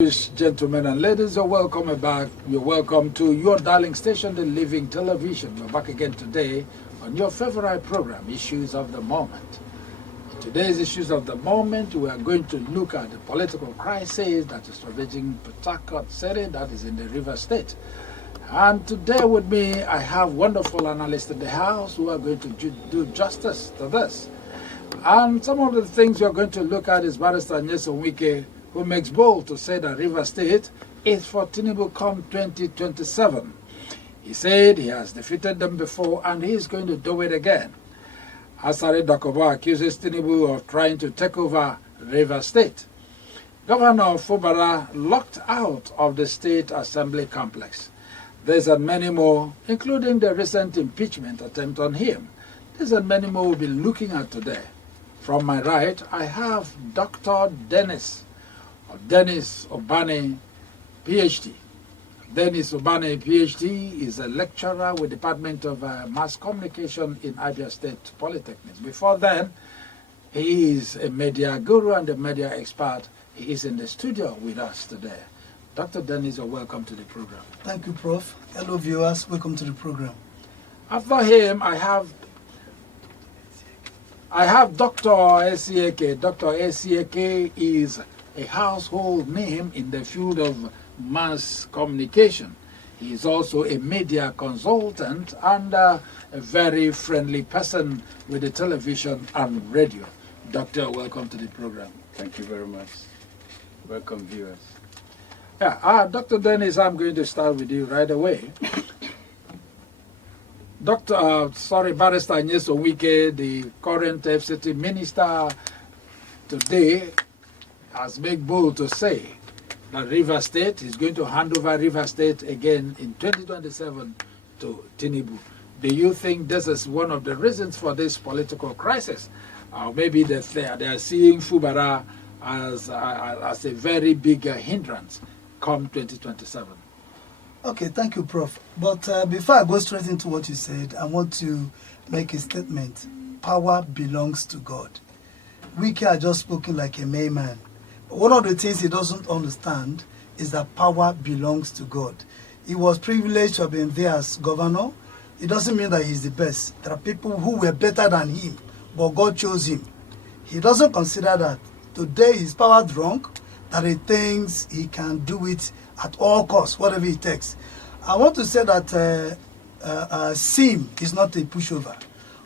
Gentlemen and ladies, you're welcome back. You're welcome to your darling station, the Living Television. We're back again today on your favorite program, Issues of the Moment. In today's Issues of the Moment, we are going to look at the political crisis that is ravaging Port Harcourt City, that is in the River State. And today with me, I have wonderful analysts in the house who are going to do justice to this. And some of the things you're going to look at is Barrister Nyesom Wike, who makes bold to say that River State is for Tinubu come 2027. He said he has defeated them before and he is going to do it again. Asare Dakoba accuses Tinubu of trying to take over River State. Governor Fubara locked out of the State Assembly complex. These and many more, including the recent impeachment attempt on him. These and many more we'll be looking at today. From my right, I have Dr. Dennis Obane, PhD. Dennis Obane, PhD, is a lecturer with Department of Mass Communication in Abia State Polytechnic. Before then, he is a media guru and a media expert. He is in the studio with us today. Dr. Dennis, you're welcome to the program. Thank you, Prof. Hello, viewers. Welcome to the program. After him, I have Dr. Esieke. Dr. Esieke is a household name in the field of mass communication. He is also a media consultant and a very friendly person with the television and radio. Doctor, welcome to the program. Thank you very much. Welcome, viewers. Yeah, Dr. Dennis, I'm going to start with you right away. Barrister Nyesom Wike, the current FCT minister, today has made bold to say that River State is going to hand over River State again in 2027 to Tinubu. Do you think this is one of the reasons for this political crisis? Maybe they are seeing Fubara as a very big hindrance come 2027. Okay, thank you, Prof. But before I go straight into what you said, I want to make a statement. Power belongs to God. Wike are just spoken like a layman. One of the things he doesn't understand is that power belongs to God. He was privileged to have been there as governor. It doesn't mean that he's the best. There are people who were better than him, but God chose him. He doesn't consider that today his power drunk, that he thinks he can do it at all costs, whatever it takes. I want to say that SIM is not a pushover.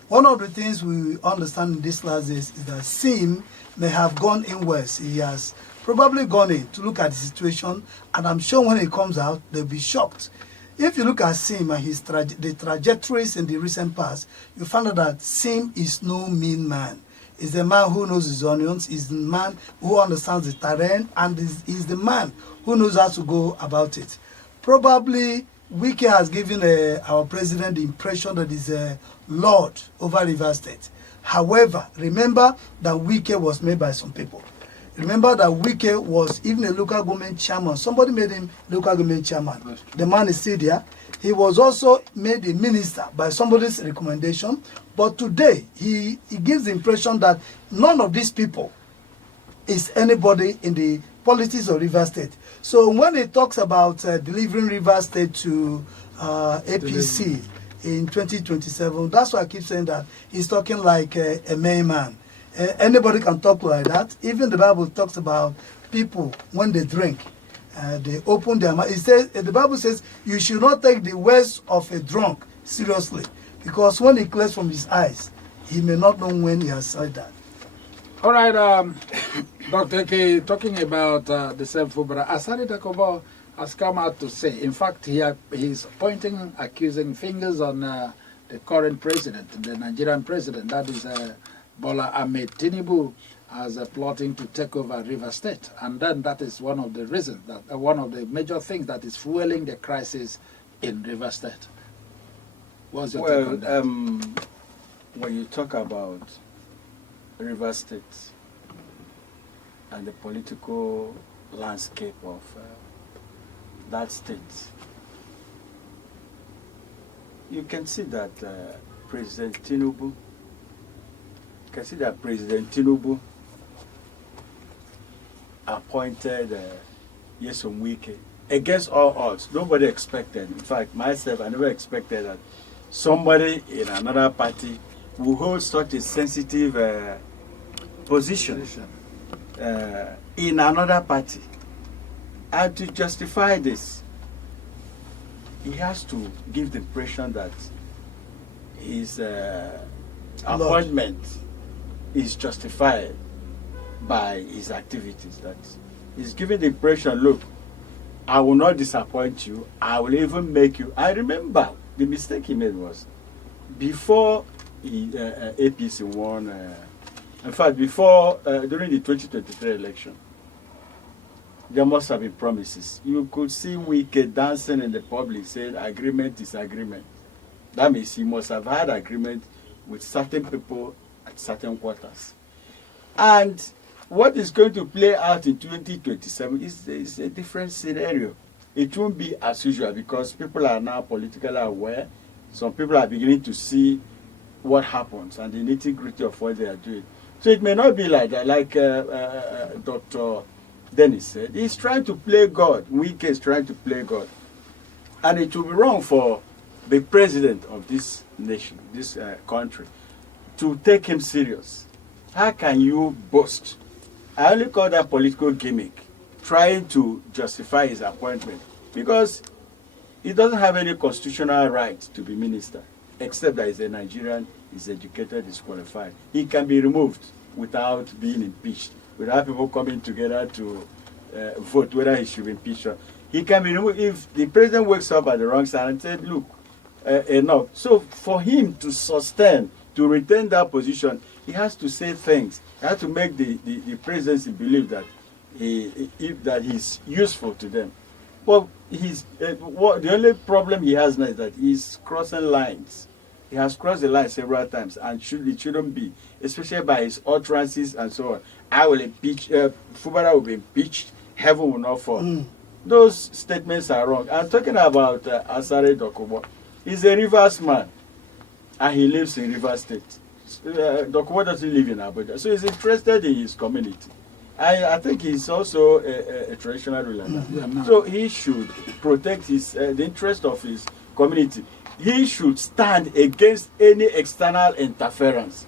One of the things we understand in this last days is that SIM may have gone in west. He has probably gone in to look at the situation, and I'm sure when it comes out, they'll be shocked. If you look at SIM and the trajectories in the recent past, you find out that SIM is no mean man. He's the man who knows his onions, he's the man who understands the terrain, and he's the man who knows how to go about it. Probably Wike has given our president the impression that he's a lord over River State. However, remember that Wike was made by some people. Remember that Wike was even a local government chairman. Somebody made him local government chairman. The man is still there. He was also made a minister by somebody's recommendation. But today, he gives the impression that none of these people is anybody in the politics of River State. So when he talks about delivering River State to APC in 2027, that's why I keep saying that he's talking like a layman. Anybody can talk like that. Even the Bible talks about people when they drink. They open their mouth. The Bible says you should not take the words of a drunk seriously, because when he clears from his eyes, he may not know when he has said that. All right, Dr. K, talking about the same Fubara, Asari Dakoba has come out to say, in fact, he's pointing, accusing fingers on the current president, the Nigerian president, that is Bola Ahmed Tinubu, as plotting to take over River State. And then that is one of the reasons, that one of the major things that is fueling the crisis in River State. What's your take on that? When you talk about River State and the political landscape of that state, you can see that President Tinubu appointed yes, on Wike, against all odds. Nobody expected. In fact, myself, I never expected that somebody in another party will hold such a sensitive position in another party. And to justify this, he has to give the impression that his appointment is justified by his activities. That he's giving the impression, look, I will not disappoint you. I will even make you. I remember the mistake he made was before APC won. In fact, before during the 2023 election, there must have been promises. You could see Wike dancing in the public saying agreement is agreement. That means he must have had agreement with certain people at certain quarters. And what is going to play out in 2027 is a different scenario. It won't be as usual because people are now politically aware. Some people are beginning to see what happens and the nitty-gritty of what they are doing. So it may not be like that, like Dr. Dennis said. He's trying to play God. Wike is trying to play God. And it will be wrong for the president of this nation, this country, to take him serious. How can you boast? I only call that political gimmick, trying to justify his appointment, because he doesn't have any constitutional right to be minister, except that he's a Nigerian, he's educated, he's qualified. He can be removed without being impeached, without people coming together to vote whether he should be impeached. He can be removed if the president wakes up at the wrong side and said, look, enough. So for him to sustain, to retain that position, he has to say things. He has to make the presidency believe that he's useful to them. But the only problem he has now is that he's crossing lines. He has crossed the line several times, and it shouldn't be, especially by his utterances and so on. I will impeach, Fubara will be impeached, heaven will not fall. Those statements are wrong. I'm talking about Asare Dokubo. He's a Rivers man, and he lives in Rivers State. Dokubo doesn't live in Abuja, so he's interested in his community. I think he's also a traditional ruler. So he should protect the interest of his community. He should stand against any external interference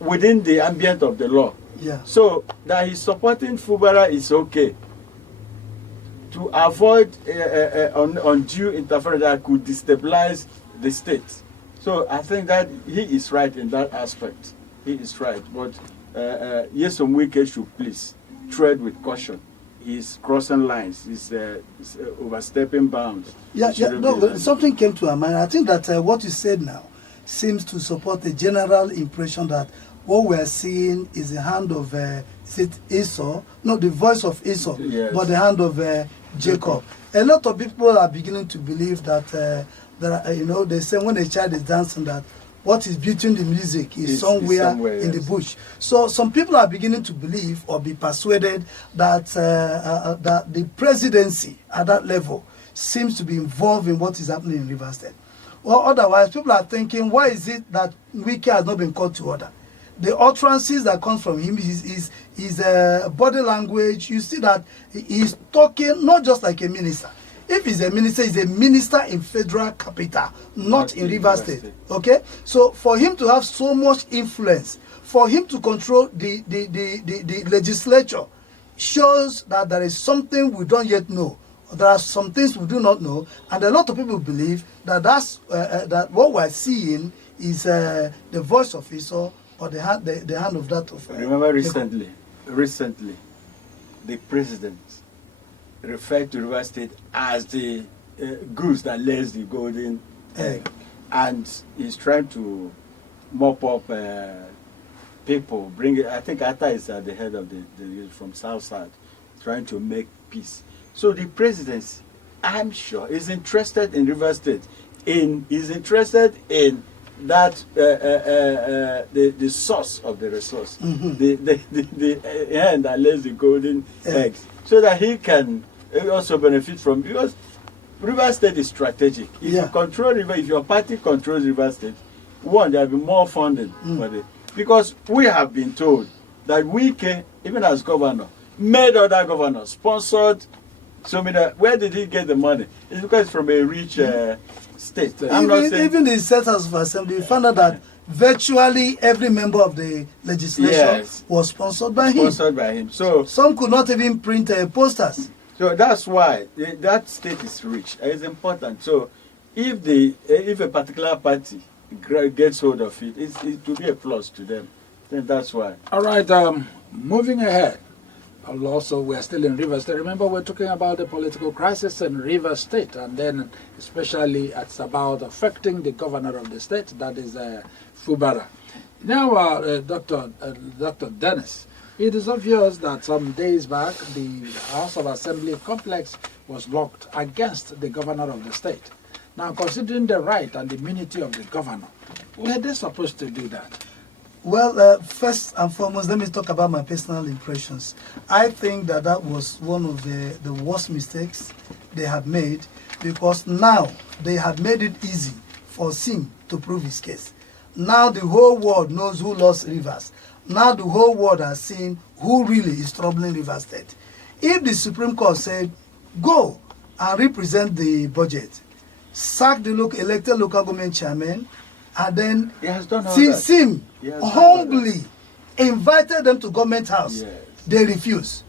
within the ambient of the law. Yeah. So that he's supporting Fubara is okay. To avoid undue interference that could destabilize the state. So I think that he is right in that aspect. He is right. But Nyesom Wike should please tread with caution. He's crossing lines. He's overstepping bounds. No, something came to our mind. I think that what you said now seems to support the general impression that what we are seeing is the hand of Esau, not the voice of Esau, yes, but the hand of Jacob. A lot of people are beginning to believe that, they say when a child is dancing that what is between the music is somewhere in the bush. So some people are beginning to believe or be persuaded that that the presidency at that level seems to be involved in what is happening in Rivers State. Or otherwise, people are thinking, why is it that Wike has not been called to order? The utterances that comes from him, his body language, you see that he's talking not just like a minister. If he's a minister in federal capital, not in Rivers State. Okay? So for him to have so much influence, for him to control the legislature, shows that there is something we don't yet know. There are some things we do not know, and a lot of people believe that that what we're seeing is the voice of Esau or the hand of that of. Remember recently, the president referred to Rivers State as the goose that lays the golden egg, and he's trying to mop up people. I think Atta is at the head of the from South Side, trying to make peace. So the presidency, I'm sure, is interested in Rivers State. Is interested in that the source of the resource, the hand that lays the golden eggs, so that he can also benefit from. Because Rivers State is strategic. If you control if your party controls Rivers State, one, there will be more funding for it. Because we have been told that Wike, even as governor, made other governors, sponsored So, I mean, where did he get the money? It's because it's from a rich state. I'm not saying Even the State House of Assembly, we found out that virtually every member of the legislation Yes. was sponsored by him. sponsored by him. So, Some could not even print posters. so that's why that state is rich. It's important. So, if a particular party gets hold of it, it will be a plus to them. Then that's why. All right, moving ahead. Also, we're still in Rivers State. Remember, we're talking about the political crisis in Rivers State, and then especially it's about affecting the governor of the state, that is Fubara. Now, Dr. Dennis, it is obvious that some days back, the House of Assembly complex was locked against the governor of the state. Now, considering the right and immunity of the governor, were they supposed to do that? Well, first and foremost, let me talk about my personal impressions. I think that was one of the worst mistakes they have made, because now they have made it easy for Sim to prove his case. Now the whole world knows who lost Rivers. Now the whole world has seen who really is troubling Rivers State. If the Supreme Court said, go and represent the budget, sack the elected local government chairman, and then He has done all that. Sim humbly invited them to government house. Yes. They refused.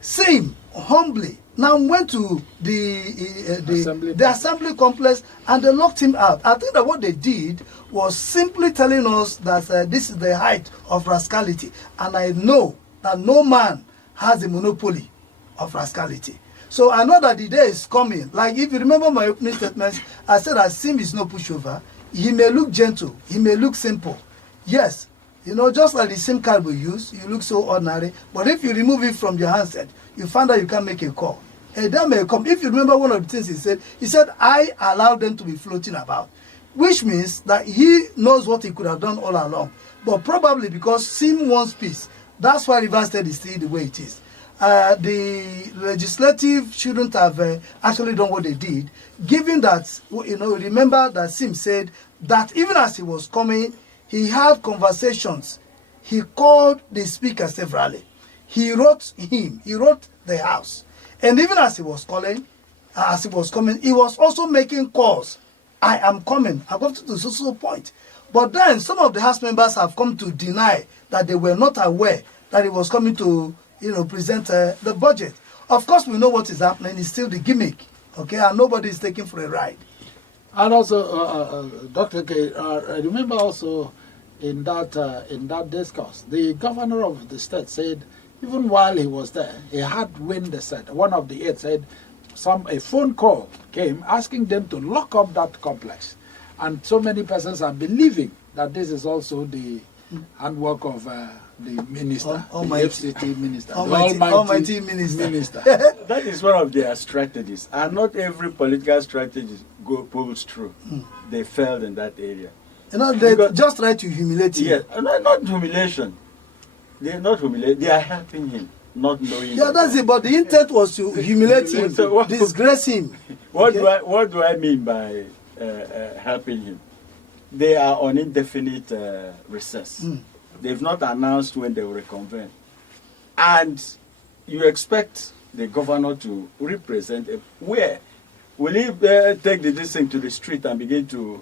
Sim humbly now went to the assembly complex, and they locked him out. I think that what they did was simply telling us that this is the height of rascality, and I know that no man has a monopoly of rascality. So I know that the day is coming. Like, if you remember my opening statements, I said that Sim is no pushover. He may look gentle, he may look simple. Yes, you know, just like the SIM card we use, you look so ordinary, but if you remove it from your handset, you find out you can't make a call. And that may come. If you remember one of the things he said, I allowed them to be floating about, which means that he knows what he could have done all along. But probably because Sim wants peace, that's why Rivers State is still the way it is. The legislative shouldn't have actually done what they did, given that, you know, remember that Sim said that even as he was coming, he had conversations. He called the speaker severally. He wrote the house. And even as he was coming, he was also making calls. I am coming. I got to the social point. But then some of the house members have come to deny that they were not aware that he was coming to, you know, present the budget. Of course, we know what is happening. It's still the gimmick, okay? And nobody is taking for a ride. And also, Dr. K, remember also in that discourse, the governor of the state said, even while he was there, he had wind the set. One of the aides said, a phone call came asking them to lock up that complex. And so many persons are believing that this is also the handwork of the minister, the FCT minister, the almighty minister. That is one of their strategies. And not every political strategy pulls through. They failed in that area. You know, they just try to humiliate him. Yes, not humiliation. They're not humiliating. They are helping him, not knowing. Yeah, that's it. But the intent was to humiliate him, disgrace him. What do I mean by helping him? They are on indefinite recess. They've not announced when they will reconvene. And you expect the governor to represent where? Will he take this thing to the street and begin to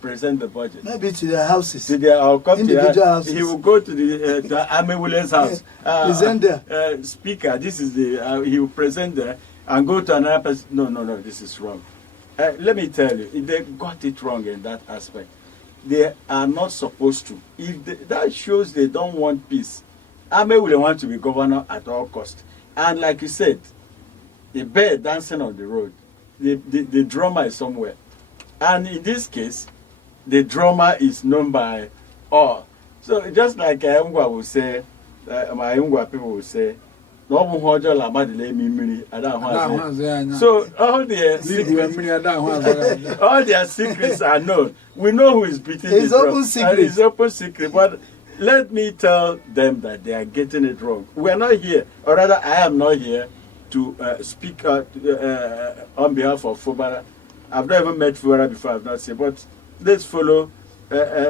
present the budget? Maybe to their houses. To their individual houses. He will go to the Army Williams house. Present there. Speaker, this is he will present there and go to another person. No, this is wrong. Let me tell you, they got it wrong in that aspect. They are not supposed to. That shows they don't want peace. Army will want to be governor at all costs. And like you said, the bird dancing on the road, the drummer is somewhere. And in this case, the drummer is known by all. So just like Ngwa will say, my Ngwa people will say, so all their secrets are known. We know who is beating it's the drum. Open secret. It's open secret. But let me tell them that they are getting it wrong. We are not here, or rather, I am not here to speak on behalf of Fubara. I've not even met Fubara before. I've not said, but let's follow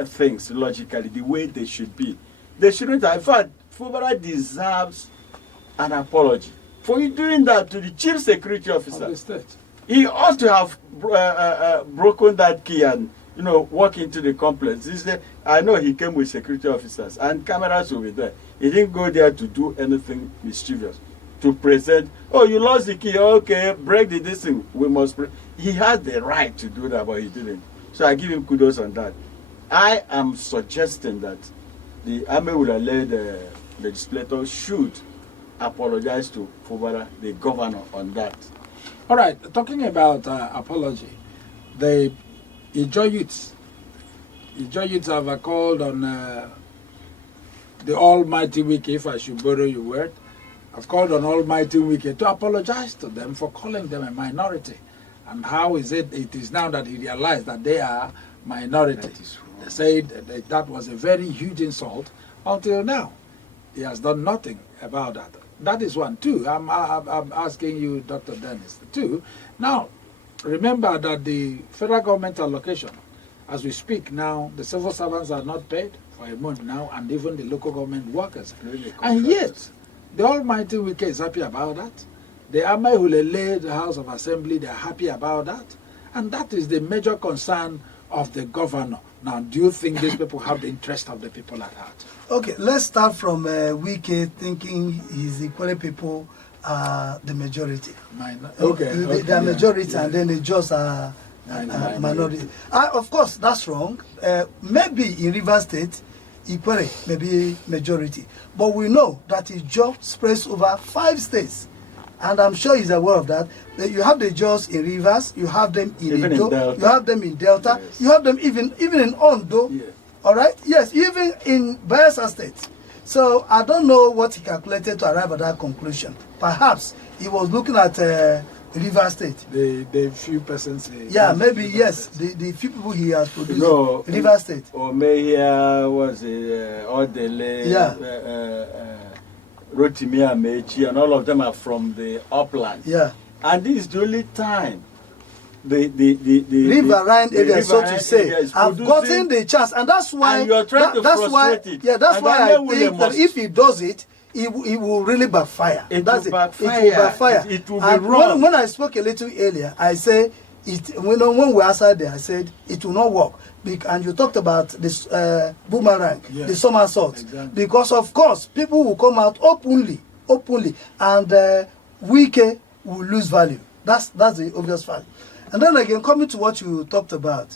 things logically the way they should be. They shouldn't have. In fact, Fubara deserves an apology. for you doing that to the chief security Of the officer, state. he ought to have broken that key and walk into the complex. I know he came with security officers and cameras will be there. He didn't go there to do anything mischievous. To present, oh, you lost the key, okay, break this thing. We must. He had the right to do that, but he didn't. So I give him kudos on that. I am suggesting that the Army will allow the legislator should apologize to Fubara, the governor, on that. All right, talking about apology, the Ijo youths have called on the Almighty Wiki, if I should borrow your word, have called on Almighty Wiki to apologize to them for calling them a minority. And how is it is now that he realized that they are minority? They said that was a very huge insult. Until now, he has done nothing about that. That is one. Two, I'm asking you, Dr. Dennis. Two, now, remember that the federal government allocation, as we speak now, the civil servants are not paid for a month now, and even the local government workers. And yet, the Almighty Wike is happy about that. The Amai Hulele, the House of Assembly, they are happy about that. And that is the major concern of the governor. Now, do you think these people have the interest of the people at heart? Okay, let's start from Wike thinking his equally people are the majority. They are majority, and then they just are minority. Of course, that's wrong. Maybe in Rivers State, equally maybe majority. But we know that it just spreads over 5 states. And I'm sure he's aware of that. You have the Jaws in Rivers, you have them in Edo, you have them in Delta, yes. You have them even in Ondo. Yeah. All right? Yes, even in Bayelsa State. So I don't know what he calculated to arrive at that conclusion. Perhaps he was looking at River State. The few persons. Yeah, maybe yes. The few people he has produced. River State. Or Meya was Odele. Yeah. Rotimi Amechi, and all of them are from the upland. Yeah. And this is the only time the riverine area, so to say, have gotten the chance, and that's why. And you are trying to frustrate it. Yeah, that's why I think that if he does it, it will really backfire. It will backfire. It will be wrong. When I spoke a little earlier, I say when we were outside there, I said it will not work. And you talked about this boomerang, yes, the somersault. Exactly. Because of course, people will come out openly, and Wike will lose value. That's the obvious fact. And then again, coming to what you talked about,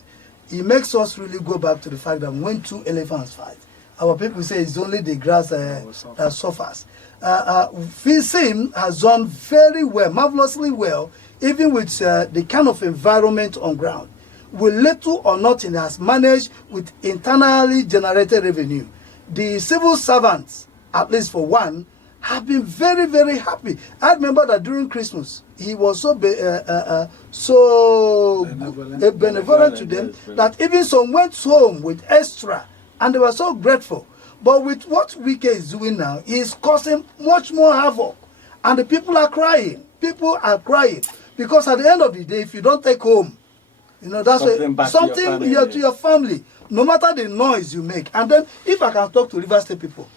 it makes us really go back to the fact that when 2 elephants fight, our people say it's only the grass that suffers. FISIM has done very well, marvelously well, even with the kind of environment on ground. With little or nothing, has managed with internally generated revenue. The civil servants, at least for one, have been very, very happy. I remember that during Christmas, he was so benevolent to them that even some went home with extra, and they were so grateful. But with what Wike is doing now, he is causing much more havoc, and the people are crying. People are crying because at the end of the day, if you don't take home, that's something to your family, no matter the noise you make. And then, if I can talk to River State people,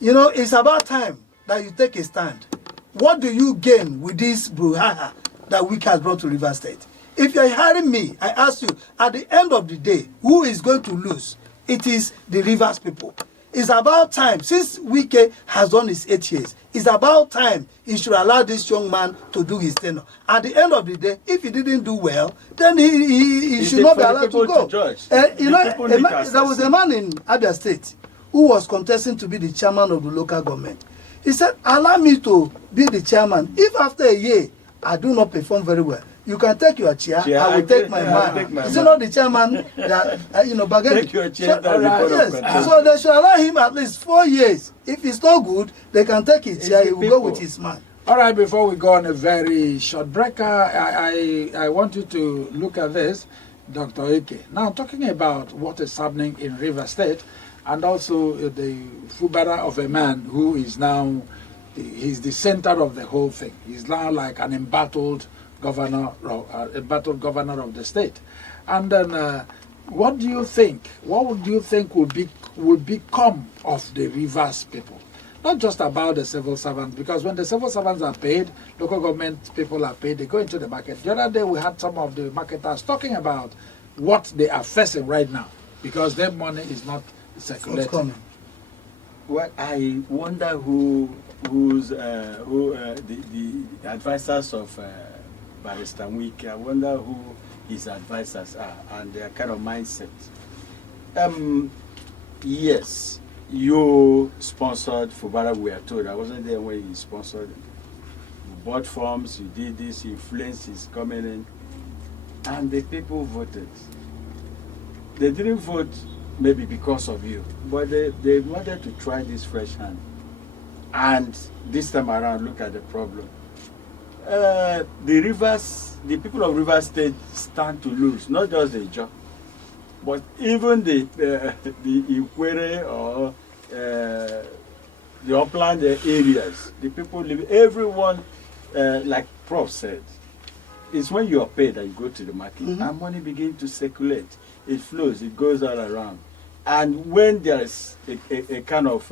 it's about time that you take a stand. What do you gain with this brouhaha that Wike has brought to River State? If you're hiring me, I ask you, at the end of the day, who is going to lose? It is the Rivers people. It's about time, since Wike has done his 8 years, it's about time he should allow this young man to do his tenure. At the end of the day, if he didn't do well, then he should not be allowed to go. There was a man in Abia State who was contesting to be the chairman of the local government. He said, allow me to be the chairman. If after a year I do not perform very well, you can take your chair, I will take my man. Is it not the chairman that, take your chair? So they should allow him at least 4 years. If it's not good, they can take his chair, he will go with his man. All right, before we go on a very short break, I want you to look at this, Dr. Ike. Now, talking about what is happening in River State, and also the Fubara of a man who is now, he's the center of the whole thing. He's now like an embattled governor of the state. And then, what do you think? What would you think will become of the Rivers people? not just about the civil servants, because when the civil servants are paid, local government people are paid, they go into the market. The other day we had some of the marketers talking about what they are facing right now, because their money is not circulating. Well, I wonder who the advisors of Barrister Wike, I wonder who his advisors are and their kind of mindset. Yes, you sponsored Fubara, we are told. I wasn't there when you sponsored it. You bought forms, you did this, influence is coming in, and the people voted. They didn't vote maybe because of you, but they wanted to try this fresh hand. And this time around, look at the problem. The people of Rivers State stand to lose, not just the job, but even the Ikwere or the upland areas, the people live, everyone, like Prof said, it's when you are paid that you go to the market and money begins to circulate. It flows, it goes all around. And when there's a kind of,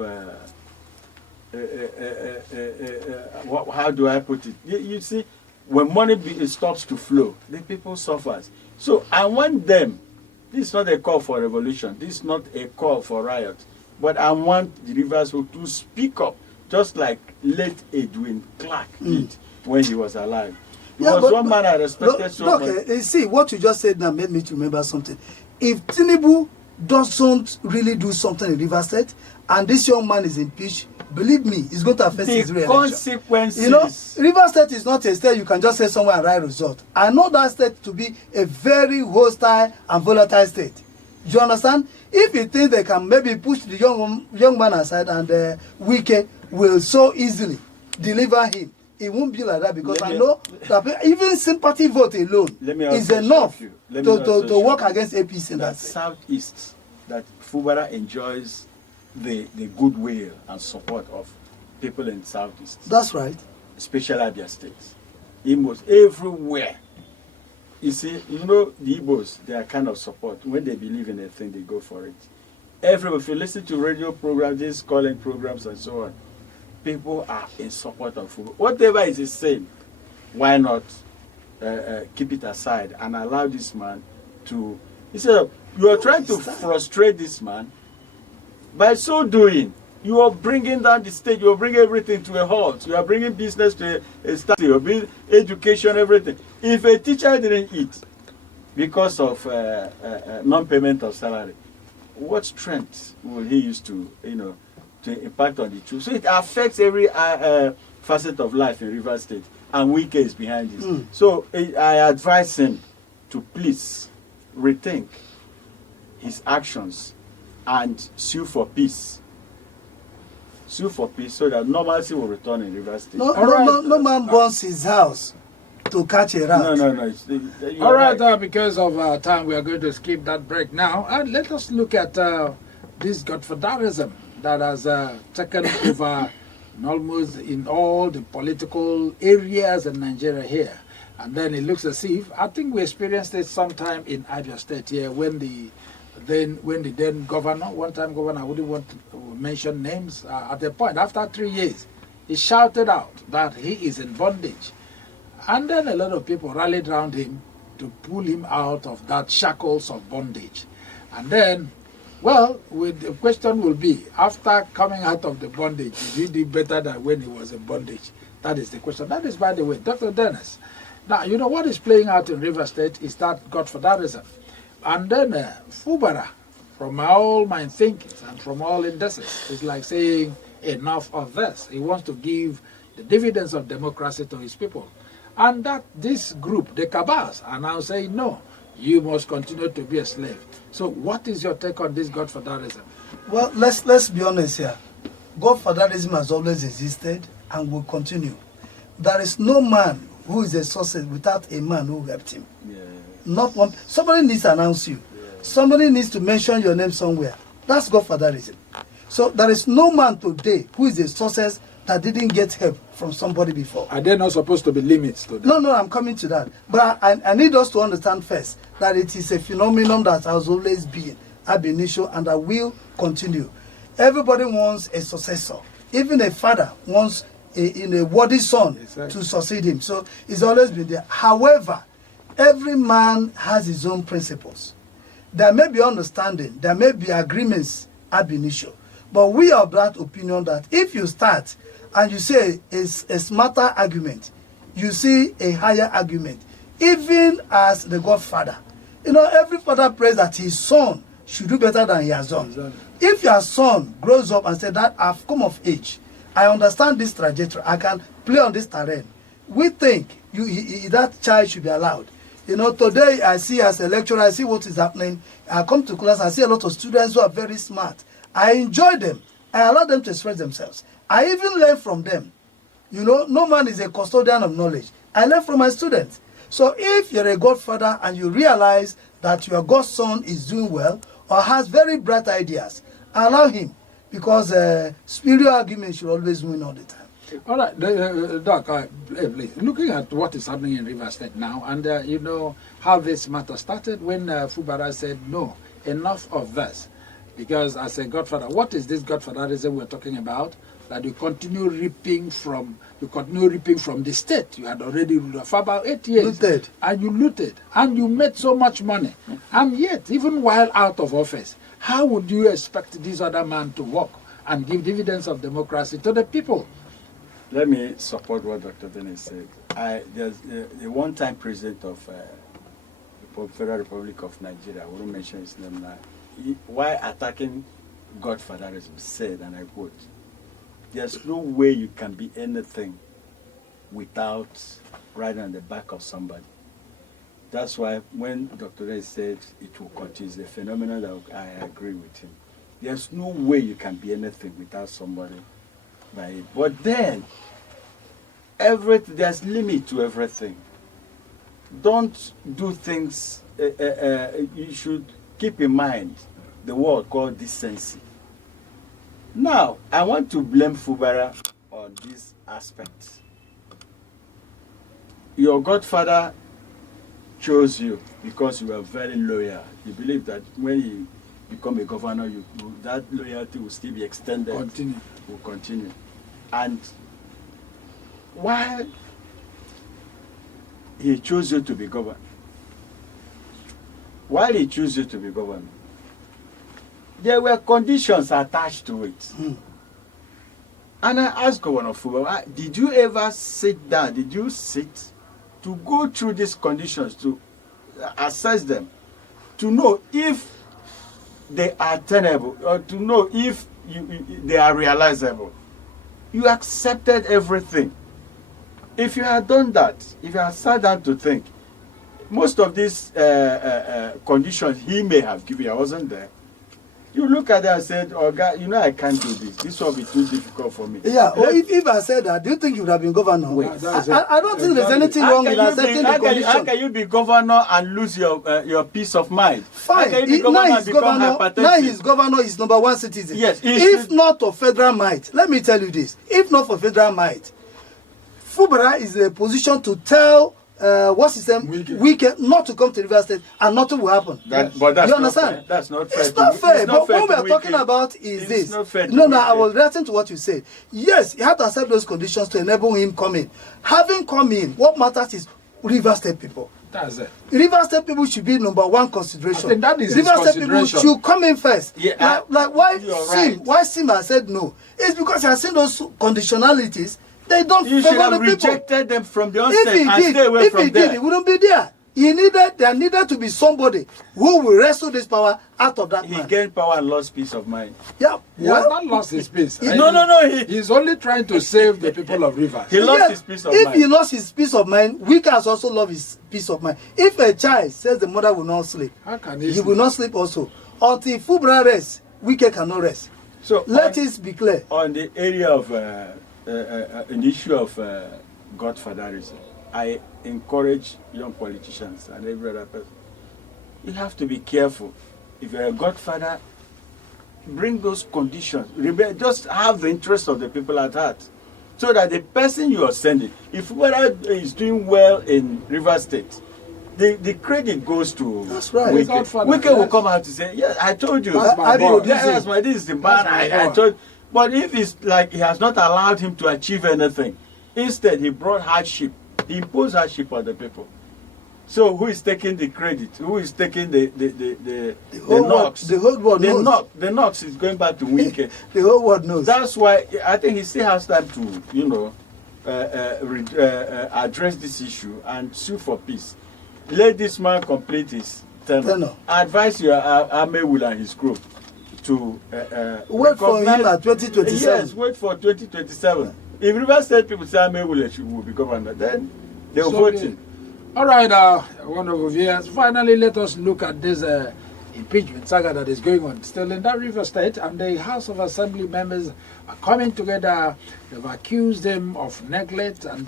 how do I put it? You see, when money stops to flow, the people suffers. So I want them, this is not a call for revolution, this is not a call for riot, but I want the Rivers folk to speak up, just like late Edwin Clark did when he was alive. He was one man I respected so much. See, what you just said now made me to remember something. If Tinubu doesn't really do something in Rivers State, and this young man is impeached, believe me, it's going to affect his re-election. Consequences. You know, Rivers State is not a state you can just say somewhere and write result. I know that state to be a very hostile and volatile state. Do you understand? If you think they can maybe push the young man aside and Wike will so easily deliver him, it won't be like that, because I know that even sympathy vote alone is enough to work against APC in that Southeast, that Fubara enjoys the goodwill and support of people in Southeast. That's right. Especially Abia states. Almost everywhere. You see, you know, the Igbos, they are kind of support. When they believe in a thing, they go for it. Everywhere, if you listen to radio programs, these calling programs and so on, people are in support of Fubara. Whatever is the same, why not keep it aside and allow this man to, instead of, you are trying to frustrate this man. By so doing, you are bringing down the state, you are bringing everything to a halt. You are bringing business to a stand, you are bringing education, everything. If a teacher didn't eat because of non-payment of salary, what strength will he use to, to impact on the truth? So it affects every facet of life in Rivers State, and Wike is behind this. So I advise him to please rethink his actions and sue for peace. Sue for peace so that normalcy will return in Rivers State. No man burns his house to catch a rat. No. All right, because of time, we are going to skip that break now. And let us look at this godfatherism that has taken over almost in all the political areas in Nigeria here. And then it looks as if, I think we experienced it sometime in Abia State here when the then governor, one-time governor, I wouldn't want to mention names, at a point, after 3 years, he shouted out that he is in bondage. And then a lot of people rallied around him to pull him out of that shackles of bondage. And then, well, the question will be, after coming out of the bondage, did he do better than when he was in bondage? That is the question. That is, by the way, Dr. Dennis. Now, you know what is playing out in River State is that godfatherism. And then Fubara, from all my thinkings and from all indices, is like saying enough of this. He wants to give the dividends of democracy to his people. And that this group, the Kabas, are now saying, no, you must continue to be a slave. So what is your take on this godfatherism? Well, let's be honest here. Godfatherism has always existed and will continue. There is no man who is a success without a man who helped him. Yeah. Not one. Somebody needs to announce you. Yeah. Somebody needs to mention your name somewhere. That's godfatherism. So there is no man today who is a success that didn't get help from somebody before. Are there not supposed to be limits to that? No, I'm coming to that. But I need us to understand first that it is a phenomenon that has always been ab initio and that will continue. Everybody wants a successor. Even a father wants a worthy son Exactly. to succeed him. So it's always been there. However, every man has his own principles. There may be understanding, there may be agreements ab initio, but we are of that opinion that if you start and you say it's a smarter argument, you see a higher argument, even as the Godfather. You know, every father prays that his son should do better than he has done. Exactly. If your son grows up and says that I've come of age, I understand this trajectory, I can play on this terrain, we think that child should be allowed. You know, today I see as a lecturer, I see what is happening. I come to class, I see a lot of students who are very smart. I enjoy them. I allow them to express themselves. I even learn from them. You know, no man is a custodian of knowledge. I learn from my students. So if you're a godfather and you realize that your godson is doing well or has very bright ideas, allow him, because spiritual arguments should always win all the time. All right, Doc, please, looking at what is happening in River State now, and you know how this matter started when Fubara said, no, enough of this. Because as a godfather, what is this godfatherism we're talking about? That you continue reaping from the state. You had already ruled for about 8 years. Looted. And you looted. And you made so much money. And yet, even while out of office, how would you expect this other man to work and give dividends of democracy to the people? Let me support what Dr. Dennis said. There's the one-time president of the Federal Republic of Nigeria, I won't mention his name now, while attacking godfatherism, said, and I quote, "There's no way you can be anything without riding on the back of somebody." That's why when Dr. Dennis said it will continue, it's a phenomenon that I agree with him. There's no way you can be anything without somebody by it. But then, there's limit to everything. Don't do things, you should keep in mind the word called decency. Now, I want to blame Fubara on this aspect. Your godfather chose you because you were very loyal. You believe that when you become a governor, that loyalty will still be extended. Will continue. And while he chose you to be governor, there were conditions attached to it. And I asked Governor Fubara, did you ever sit down? Did you sit to go through these conditions, to assess them, to know if they are tenable, or to know if they are realizable? You accepted everything. If you had done that, if you had sat down to think, most of these conditions he may have given you, I wasn't there. You look at it and said, "Oh God, you know I can't do this. This will be too difficult for me." Yeah. Or if I said that, do you think you would have been governor? Wait. I don't think there's anything wrong in accepting the condition. How can you be governor and lose your peace of mind? Fine. How can you be governor and become hypertensive? Now he's governor, is number one citizen. Yes. If not for federal might, let me tell you this. If not for federal might, Fubara is in a position to tell what's his name? Wike not to come to River State, and nothing will happen. But that's you understand? Not fair. That's not fair. It's not fair. But what we are Wike. talking about is this. Not fair No, Wike. I was reacting to what you said. Yes, he had to accept those conditions to enable him come in. Having come in, what matters is River State people. That's it. River State people should be number one consideration. I think that is River his State people consideration. should come in first. Yeah, like why you're Sim? right. Why Sim has said no? It's because he has seen those conditionalities. They don't You should favor have the people. rejected them from the onset If he and stay away from did, he wouldn't be there. There needed to be somebody who will wrestle this power out of that He man. gained power and lost peace of mind. Yeah. He has not lost his peace. He's only trying to save the people of Rivers. He lost his peace of mind. If he lost his peace of mind, we can also lose his peace of mind. If a child says the mother will not sleep, How can he sleep? will not sleep also. Until Fubara rests, we cannot rest. So Let it be clear. On the area of an issue of godfatherism, I encourage young politicians and every other person, you have to be careful. If you're a godfather, bring those conditions. Just have the interest of the people at heart. So that the person you are sending, if Fubara is doing well in River State, the credit goes to That's right. Wike. Wike will come out to say, "Yes, I told you. That's my boy. This is the man. I told." But if it's like he has not allowed him to achieve anything, instead he brought hardship. He imposed hardship on the people. So who is taking the credit? Who is taking the knocks? The whole world knows. The knocks is going back to Wike. The whole world knows. That's why I think he still has time to, address this issue and sue for peace. Let this man complete his tenure. I advise your Amewul and his group to wait for him at 2027. Yes, wait for 2027. If River State people say Amewul will be governor, then they'll vote him. All right, wonderful viewers. Finally, let us look at this impeachment saga that is going on still in that River State, and the House of Assembly members are coming together. They've accused him of neglect and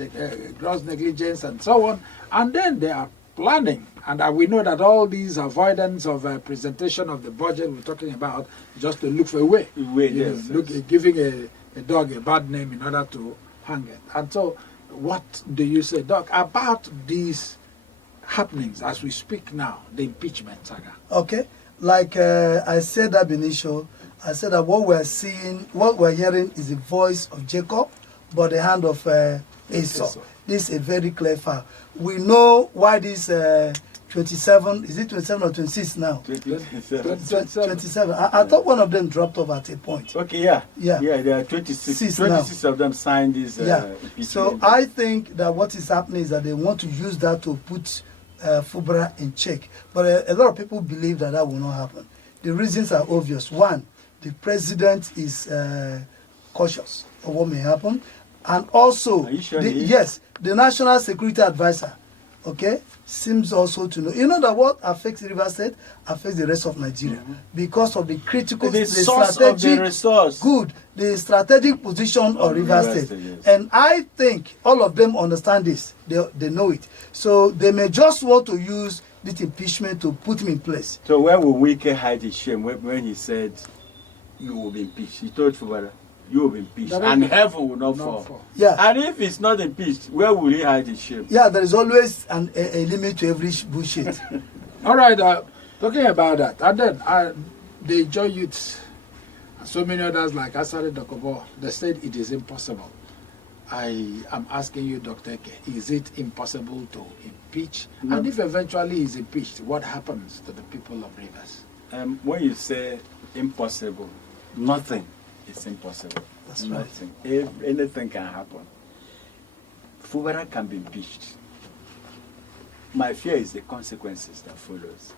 gross negligence and so on, and then they are planning. And we know that all these avoidance of presentation of the budget we're talking about, just to look for a way, giving a dog a bad name in order to hang it. And so, what do you say, Doc, about these happenings as we speak now, the impeachment saga? Okay, like I said at initial, I said that what we're seeing, what we're hearing is the voice of Jacob, but the hand of Esau. This is a very clear fact. We know why this 27, is it 27 or 26 now? 27. I thought one of them dropped off at a point. Okay, yeah. There are 26 of them signed this. So I think that what is happening is that they want to use that to put Fubara in check. But a lot of people believe that that will not happen. The reasons are obvious. One, the president is cautious of what may happen. And also, yes, the National Security Advisor, okay, seems also to know. You know that what affects River State affects the rest of Nigeria because of the critical, the strategic position of River State. Yes. And I think all of them understand this. They know it. So they may just want to use this impeachment to put him in place. So where will Wike hide his shame when he said, "You will be impeached"? He told Fubara, "You will be impeached, and heaven will not fall." Yeah. And if it's not impeached, where will he hide his shame? Yeah, there is always a limit to every bullshit. All right, talking about that, and then the Joy Youths, so many others like Asare Dokobo, they said it is impossible. I am asking you, Dr. Eke, is it impossible to impeach? No. And if eventually he is impeached, what happens to the people of Rivers? When you say impossible, nothing is impossible. That's nothing. Right. Anything can happen. Fubara can be impeached. My fear is the consequences that follows.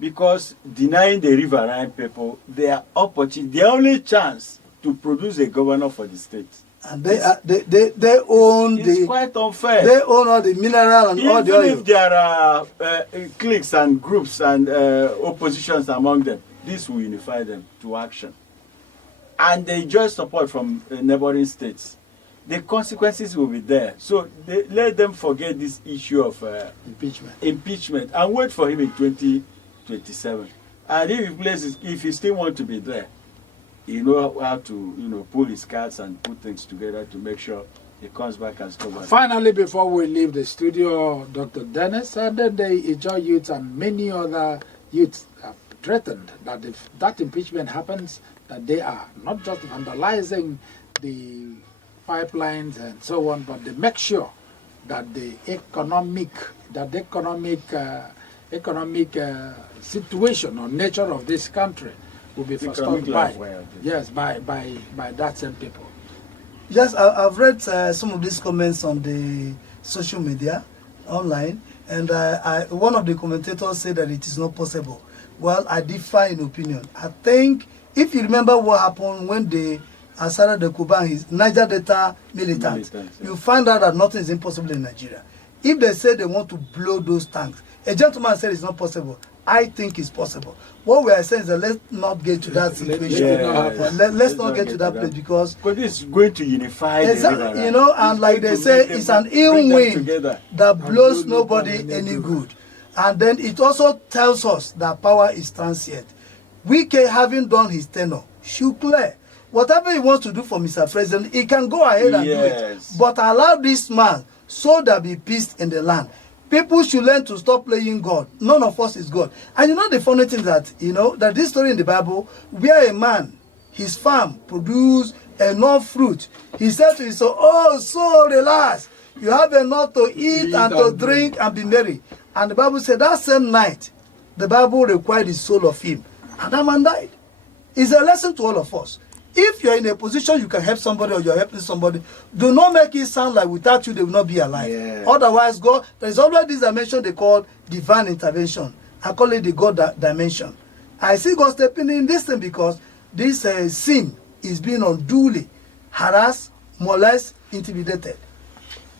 Because denying the riverine people their opportunity, their only chance to produce a governor for the state. And they own it's quite unfair. They own all the mineral and all the oil. Even if there are cliques and groups and oppositions among them, this will unify them to action. And they enjoy support from neighboring states. The consequences will be there. So let them forget this issue of impeachment and wait for him in 2027. And if he still wants to be there, you know how to pull his cards and put things together to make sure he comes back as governor. Finally, before we leave the studio, Dr. Dennis, and then the Ijaw youths and many other youths have threatened that if that impeachment happens, that they are not just vandalizing the pipelines and so on, but they make sure that the economic situation or nature of this country will be fostered by that same people. Yes, I've read some of these comments on the social media, online, and one of the commentators said that it is not possible. Well, I differ in opinion. I think, if you remember what happened when the Asara de Kuban, his Niger Delta militant, you find out that nothing is impossible in Nigeria. If they say they want to blow those tanks, a gentleman said it's not possible. I think it's possible. What we are saying is that let's not get to that situation. Let's not get to that place because it's going to unify. Exactly, and like they say, it's an ill wind that blows nobody any good. And then it also tells us that power is transient. Wike, having done his tenure, should clear. Whatever he wants to do for Mr. President, he can go ahead and do it. But allow this man so there be peace in the land. People should learn to stop playing God. None of us is God. And the funny thing that, that this story in the Bible, where a man, his farm produced enough fruit, he said to his son, oh, so relax. You have enough to eat and to drink and be merry. And the Bible said that same night, the Bible required the soul of him. And that man died. It's a lesson to all of us. If you're in a position you can help somebody or you're helping somebody, do not make it sound like without you they will not be alive. Yeah. Otherwise, God, there's always this dimension they call divine intervention. I call it the God dimension. I see God stepping in this thing because this sin is being unduly harassed, molested, intimidated.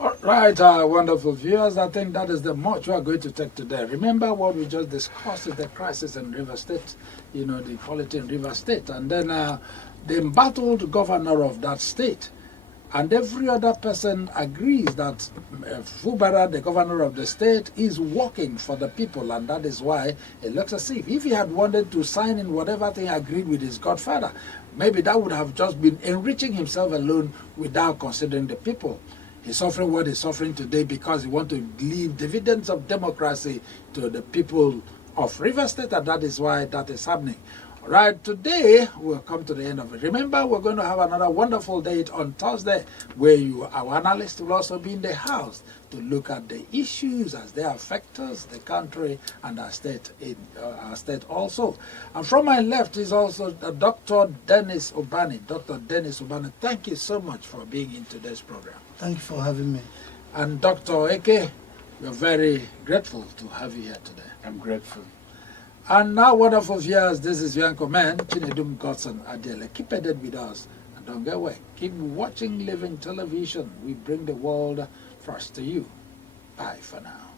All right, wonderful viewers. I think that is the much we are going to take today. Remember what we just discussed is the crisis in River State, you know, the polity in River State. And then the embattled governor of that state and every other person agrees that Fubara, the governor of the state, is working for the people. And that is why it looks as if he had wanted to sign in whatever thing agreed with his godfather, maybe that would have just been enriching himself alone without considering the people. He's suffering what he's suffering today because he wants to leave dividends of democracy to the people of River State, and that is why that is happening. All right, today we'll come to the end of it. Remember, we're going to have another wonderful date on Thursday where our analyst will also be in the house to look at the issues as they affect us, the country, and our state also. And from my left is also Dr. Dennis Ubani. Dr. Dennis Ubani, thank you so much for being in today's program. Thank you for having me. And Dr. Eke, we're very grateful to have you here today. I'm grateful. And now, wonderful viewers, this is your anchor man, Chinedum Godson Adele. Keep it with us and don't go away. Keep watching Living Television. We bring the world first to you. Bye for now.